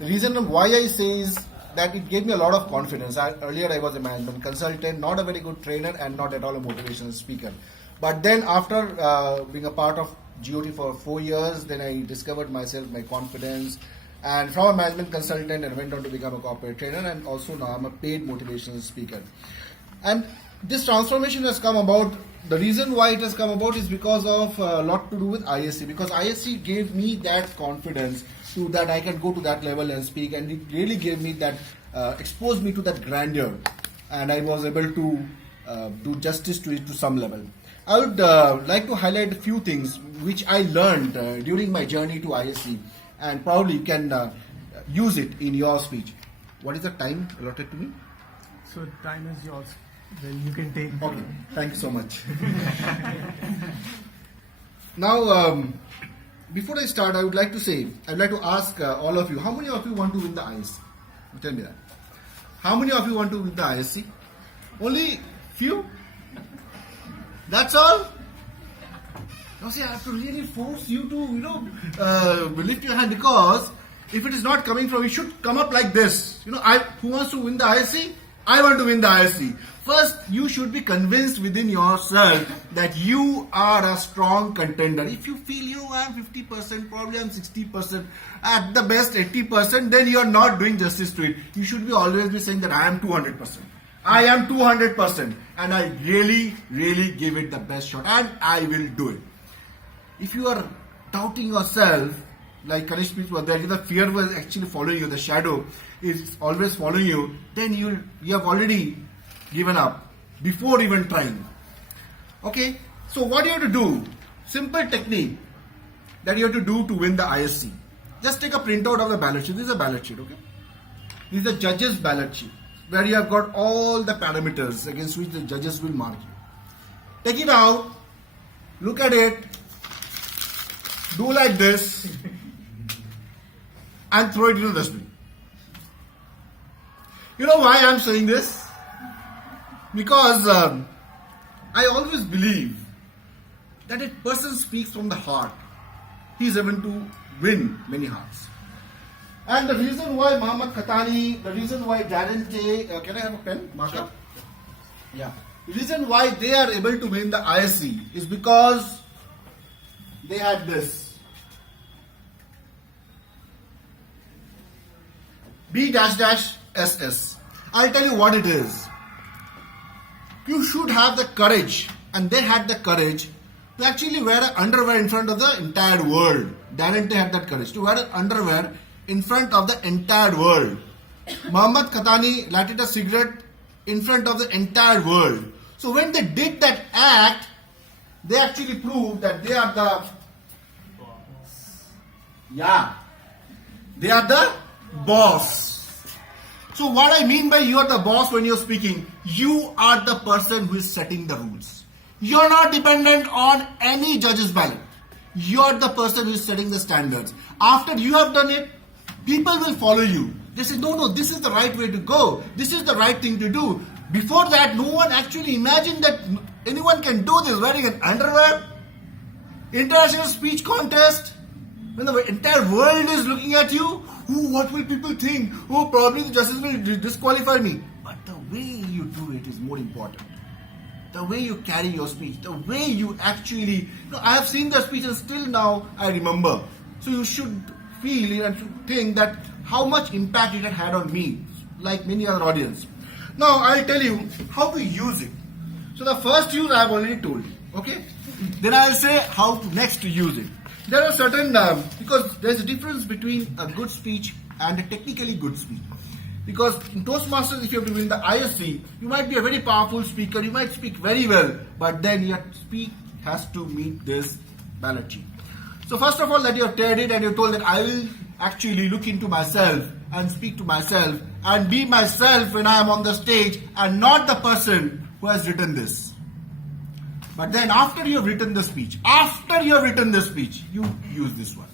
The reason why I say is that it gave me a lot of confidence. Earlier I was a management consultant, not a very good trainer and not at all a motivational speaker. But then after being a part of GOT for 4 years, then I discovered myself, my confidence, and from a management consultant I went on to become a corporate trainer, and also now I'm a paid motivational speaker. And this transformation has come about. The reason why it has come about is because of a lot to do with ISC, because ISC gave me that confidence to that I can go to that level and speak, and it really gave me that, exposed me to that grandeur, and I was able to do justice to it to some level. I would like to highlight a few things which I learned during my journey to ISC, and probably you can use it in your speech. What is the time allotted to me? So time is yours. Then you can take. Okay, thank you so much. Now, before I start, I would like to ask all of you, how many of you want to win the ISC? Tell me that. How many of you want to win the ISC? Only few? That's all? Now see, I have to really force you to, lift your hand, because if it is not coming from, it should come up like this. Who wants to win the ISC? I want to win the ISC. First, you should be convinced within yourself that you are a strong contender. If you feel I am 50%, probably I am 60%, at the best 80%, then you are not doing justice to it. You should always be saying that I am 200%. I am 200%, and I really, really give it the best shot, and I will do it. If you are doubting yourself, like Kanish speech was there, the fear was actually following you, the shadow is always following you, then you have already given up before even trying. Okay, so what you have to do, simple technique that you have to do to win the ISC. Just take a printout of the ballot sheet. This is a ballot sheet, okay? This is the judge's ballot sheet, where you have got all the parameters against which the judges will mark you. Take it out, look at it, do like this, and throw it into the dustbin. You know why I am saying this? Because I always believe that a person speaks from the heart. He is able to win many hearts. And the reason why Mohammad Khatani, the reason why Darren, can I have a pen, marker? Sure. Yeah. The reason why they are able to win the ISC is because they had this. B-SS. I'll tell you what it is. You should have the courage, and they had the courage to actually wear an underwear in front of the entire world. Darren had that courage to wear an underwear in front of the entire world. Mohammad Khatani lighted a cigarette in front of the entire world. So when they did that act, they actually proved that they are the boss. Yeah, they are the boss. So what I mean by you are the boss when you're speaking, you are the person who is setting the rules. You're not dependent on any judge's ballot. You're the person who is setting the standards. After you have done it, people will follow you. They say, no, this is the right way to go. This is the right thing to do. Before that, no one actually imagined that anyone can do this wearing an underwear. International speech contest. When the entire world is looking at you, what will people think? Probably the justice will disqualify me. But the way you do it is more important. The way you carry your speech, the way you actually, I have seen the speech and still now I remember. So you should feel and should think that how much impact it had on me, like many other audience. Now I'll tell you how to use it. So the first use I have already told you, okay? Then I'll say how to next to use it. There are certain, because there's a difference between a good speech and a technically good speech. Because in Toastmasters, if you have to win the ISC, you might be a very powerful speaker, you might speak very well, but then your speech has to meet this ballot sheet. So first of all, that you have tried it and you're told that I will actually look into myself and speak to myself and be myself when I am on the stage and not the person who has written this. But then after you have written the speech, you use this one.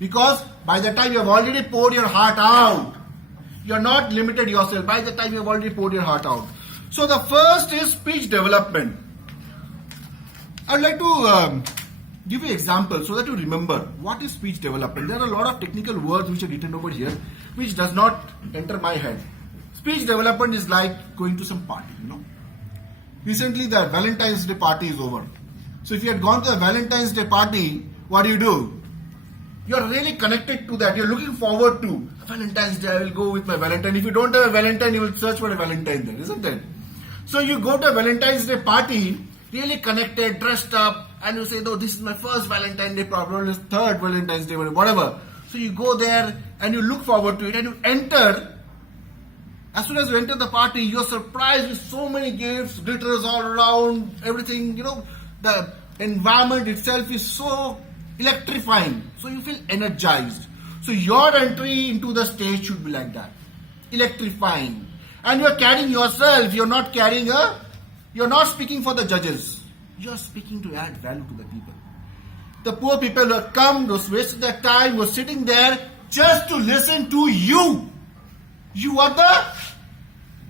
Because by the time you have already poured your heart out, you are not limited yourself. By the time you have already poured your heart out. So the first is speech development. I would like to give you examples so that you remember what is speech development. There are a lot of technical words which are written over here, which does not enter my head. Speech development is like going to some party, Recently, the Valentine's Day party is over. So if you had gone to a Valentine's Day party, what do? You're really connected to that. You're looking forward to Valentine's Day. I will go with my Valentine. If you don't have a Valentine, you will search for a Valentine there, isn't it? So you go to a Valentine's Day party, really connected, dressed up, and you say, no, this is my first Valentine's Day, probably third Valentine's Day, whatever. So you go there and you look forward to it and you enter. As soon as you enter the party, you're surprised with so many gifts, glitters all around, everything, the environment itself is so electrifying. So you feel energized. So your entry into the stage should be like that. Electrifying. And you're carrying yourself, you're not speaking for the judges. You're speaking to add value to the people. The poor people who have come, those wasted their time, were sitting there just to listen to you. You are the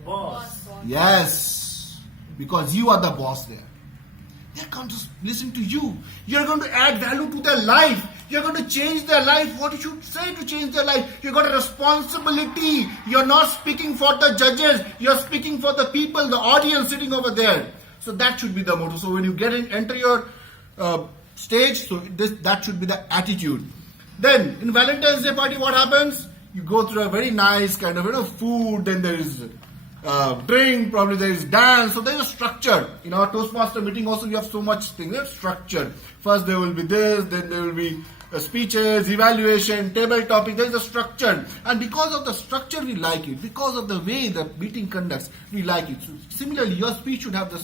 boss. Yes, because you are the boss there. They're going to listen to you. You're going to add value to their life. You're going to change their life. What you should say to change their life. You've got a responsibility. You're not speaking for the judges. You're speaking for the people, the audience sitting over there. So that should be the motto. So when you enter your stage, that should be the attitude. Then in Valentine's Day party, what happens? You go through a very nice kind of food, then there is drink, probably there is dance, so there is a structure. In our Toastmaster meeting also we have so much things, there's structure. First there will be this, then there will be speeches, evaluation, table topic, there is a structure. And because of the structure we like it, because of the way the meeting conducts, we like it. So similarly, your speech should have the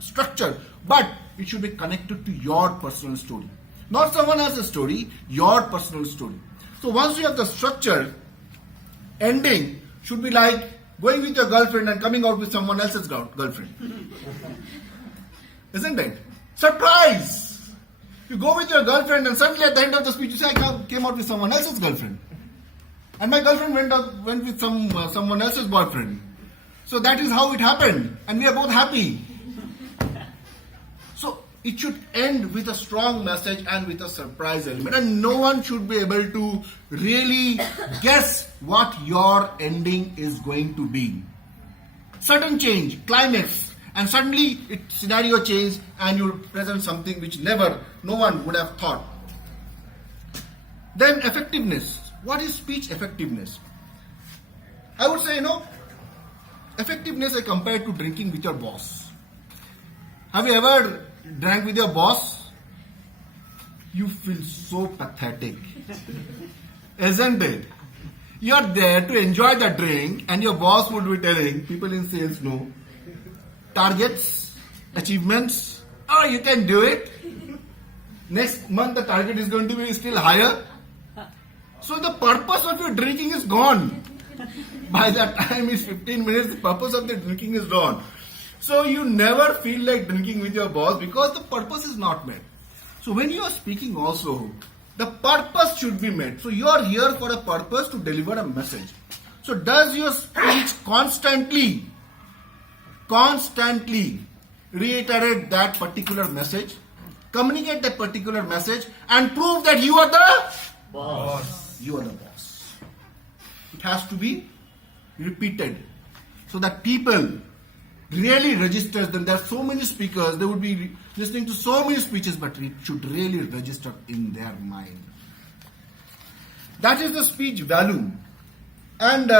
structure, but it should be connected to your personal story. Not someone else's story, your personal story. So once you have the structure, ending should be like going with your girlfriend and coming out with someone else's girlfriend. Isn't it? Surprise! You go with your girlfriend and suddenly at the end of the speech you say, I came out with someone else's girlfriend. And my girlfriend went with someone else's boyfriend. So that is how it happened. And we are both happy. So it should end with a strong message and with a surprise element. And no one should be able to really guess what your ending is going to be. Sudden change, climax, and suddenly scenario change and you present something which no one would have thought. Then effectiveness. What is speech effectiveness? I would say, effectiveness I compare to drinking with your boss. Have you ever drank with your boss? You feel so pathetic. Isn't it? You're there to enjoy the drink and your boss would be telling people in sales, no, targets, achievements, oh, you can do it. Next month the target is going to be still higher. So the purpose of your drinking is gone. By the time it's 15 minutes, the purpose of the drinking is gone. So you never feel like drinking with your boss because the purpose is not met. So when you are speaking also, the purpose should be met. So you are here for a purpose to deliver a message. So does your speech constantly reiterate that particular message, communicate that particular message and prove that you are the Boss. You are the boss. It has to be repeated so that people really register them. There are so many speakers, they would be listening to so many speeches, but it should really register in their mind. That is the speech value. And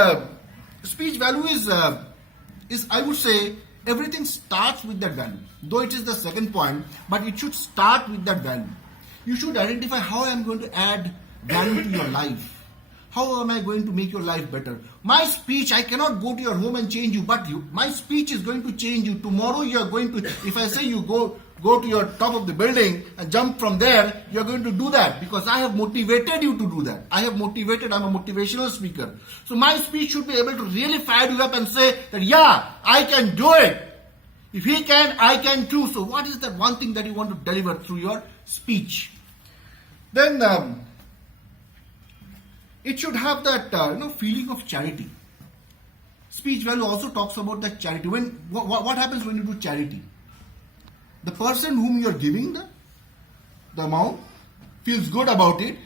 speech value is I would say, everything starts with that value. Though it is the second point, but it should start with that value. You should identify how I am going to add value to your life. How am I going to make your life better? My speech, I cannot go to your home and change you, but my speech is going to change you. Tomorrow you are going to, if I say you go to your top of the building and jump from there, you are going to do that because I have motivated you to do that. I'm a motivational speaker. So my speech should be able to really fire you up and say that, yeah, I can do it. If he can, I can too. So what is that one thing that you want to deliver through your speech? Then it should have that feeling of charity. Speech value also talks about that charity. What happens when you do charity? The person whom you are giving the amount, feels good about it,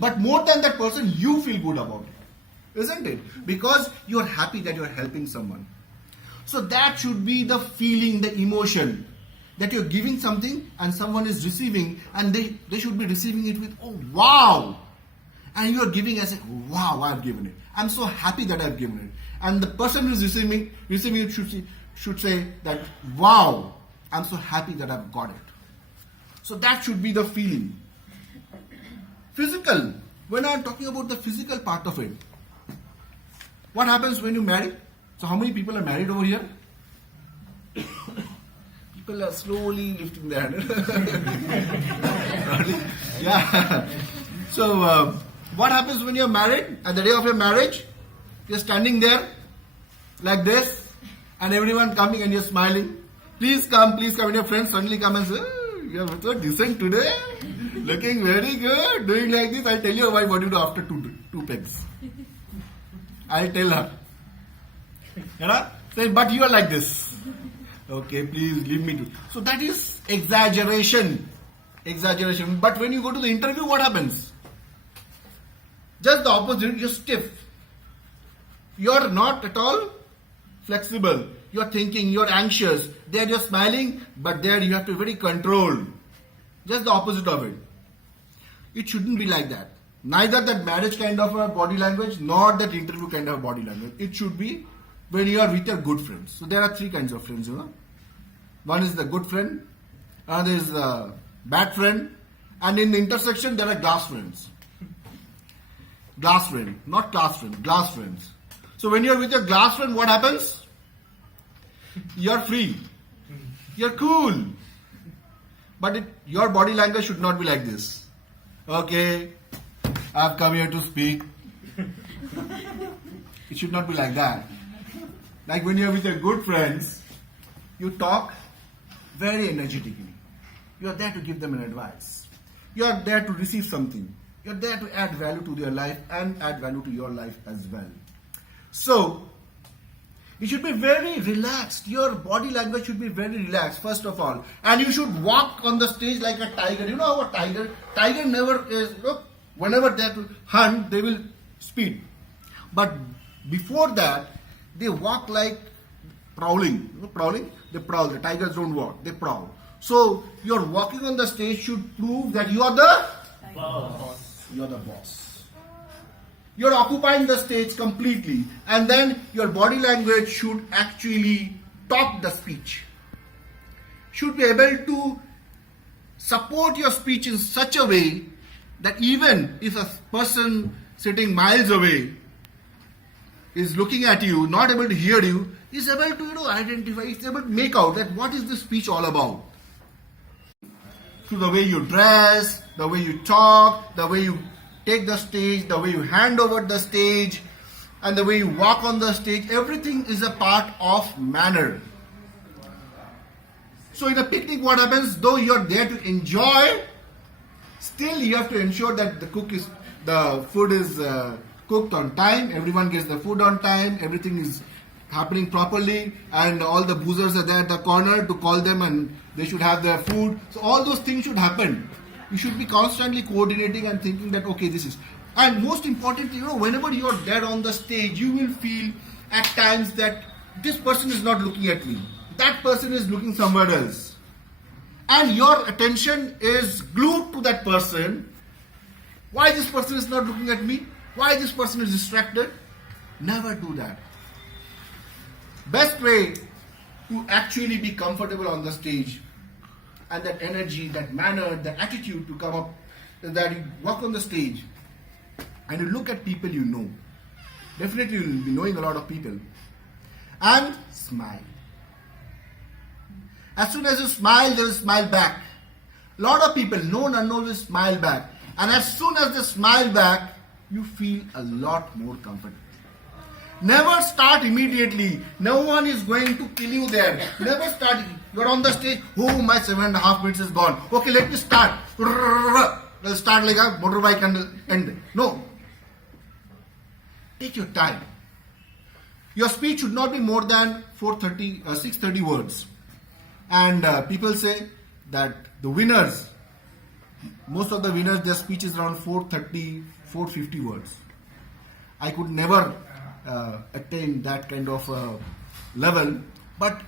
but more than that person, you feel good about it. Isn't it? Because you are happy that you are helping someone. So that should be the feeling, the emotion, that you're giving something and someone is receiving, and they should be receiving it with, oh wow. And you are giving as a, wow, I've given it. I'm so happy that I've given it. And the person who is receiving it should say that, wow, I'm so happy that I've got it. So that should be the feeling. Physical. When I'm talking about the physical part of it, what happens when you marry? So how many people are married over here? People are slowly lifting their hand. Yeah. So what happens when you're married? At the day of your marriage, you're standing there like this, and everyone coming and you're smiling. Please come, please come. And your friends suddenly come and say, oh, you're so decent today. Looking very good. Doing like this. I'll tell your wife what you do after two pegs. I'll tell her. You know? Say, but you are like this. Okay, please leave me to. So that is exaggeration. Exaggeration. But when you go to the interview, what happens? Just the opposite. You're stiff. You're not at all flexible. You're thinking, you're anxious. There you're smiling, but there you have to be very controlled. Just the opposite of it. It shouldn't be like that. Neither that marriage kind of a body language, nor that interview kind of body language. It should be when you are with your good friends. So there are three kinds of friends, you know. One is the good friend, another is the bad friend, and in the intersection there are glass friends. Glass friend, not class friend, glass friends. So when you are with your glass friend, what happens? You are free. You are cool. But your body language should not be like this. Okay, I've come here to speak. It should not be like that. Like when you're with your good friends, you talk very energetically. You are there to give them an advice. You are there to receive something. You are there to add value to their life and add value to your life as well. So, you should be very relaxed. Your body language should be very relaxed, first of all. And you should walk on the stage like a tiger. You know how a tiger never is, look, whenever they have to hunt, they will speed. But before that, they walk like prowling. You know, prowling? They prowl. The tigers don't walk, they prowl. So, your walking on the stage should prove that you are the boss. You are the boss. You're occupying the stage completely, and then your body language should actually top the speech. Should be able to support your speech in such a way that even if a person sitting miles away is looking at you, not able to hear you, is able to identify, is able to make out that what is this speech all about. Through the way you dress, the way you talk, the way you take the stage, the way you hand over the stage, and the way you walk on the stage, everything is a part of manner. So in a picnic, what happens? Though you're there to enjoy, still you have to ensure that the food is cooked on time, everyone gets the food on time, everything is happening properly, and all the boozers are there at the corner to call them and they should have their food. So all those things should happen. You should be constantly coordinating and thinking that, okay, this is. And most importantly, whenever you're there on the stage, you will feel at times that this person is not looking at me. That person is looking somewhere else. And your attention is glued to that person. Why this person is not looking at me? Why this person is distracted? Never do that. Best way to actually be comfortable on the stage, and that energy, that manner, that attitude to come up, that you walk on the stage and you look at people you know. Definitely you will be knowing a lot of people. And smile. As soon as you smile, they will smile back. A lot of people, known and unknown, will smile back. And as soon as they smile back, you feel a lot more comfortable. Never start immediately. No one is going to kill you there. Never start. You're on the stage. Oh, my 7.5 minutes is gone. Okay, let me start. They'll start like a motorbike and end. No. Take your time. Your speech should not be more than 630 words. And people say that the winners Most of the winners, their speech is around 430, 450 words. I could never attain that kind of level, but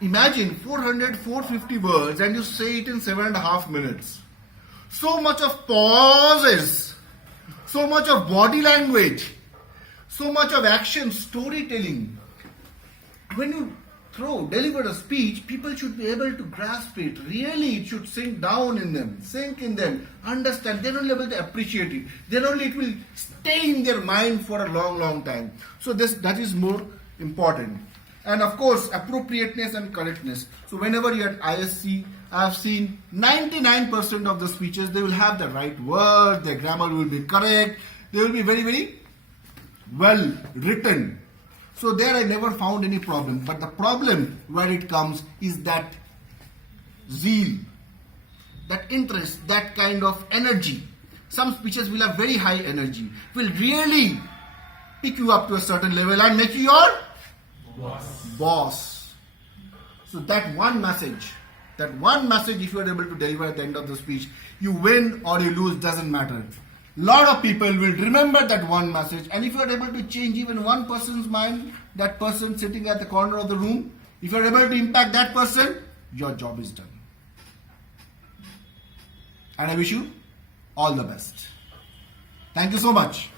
imagine 400, 450 words and you say it in 7.5 minutes. So much of pauses, so much of body language, so much of action, storytelling. When you deliver a speech, people should be able to grasp it. Really, it should sink in them, understand. They're only able to appreciate it. Then only it will stay in their mind for a long, long time. So that is more important. And of course, appropriateness and correctness. So whenever you're at ISC, I've seen 99% of the speeches, they will have the right word, their grammar will be correct, they will be very, very well written. So there I never found any problem. But the problem where it comes is that zeal, that interest, that kind of energy. Some speeches will have very high energy, will really pick you up to a certain level and make you your boss. So that one message, if you are able to deliver at the end of the speech, you win or you lose, doesn't matter. Lot of people will remember that one message, and if you are able to change even one person's mind, that person sitting at the corner of the room, if you are able to impact that person, your job is done. And I wish you all the best. Thank you so much.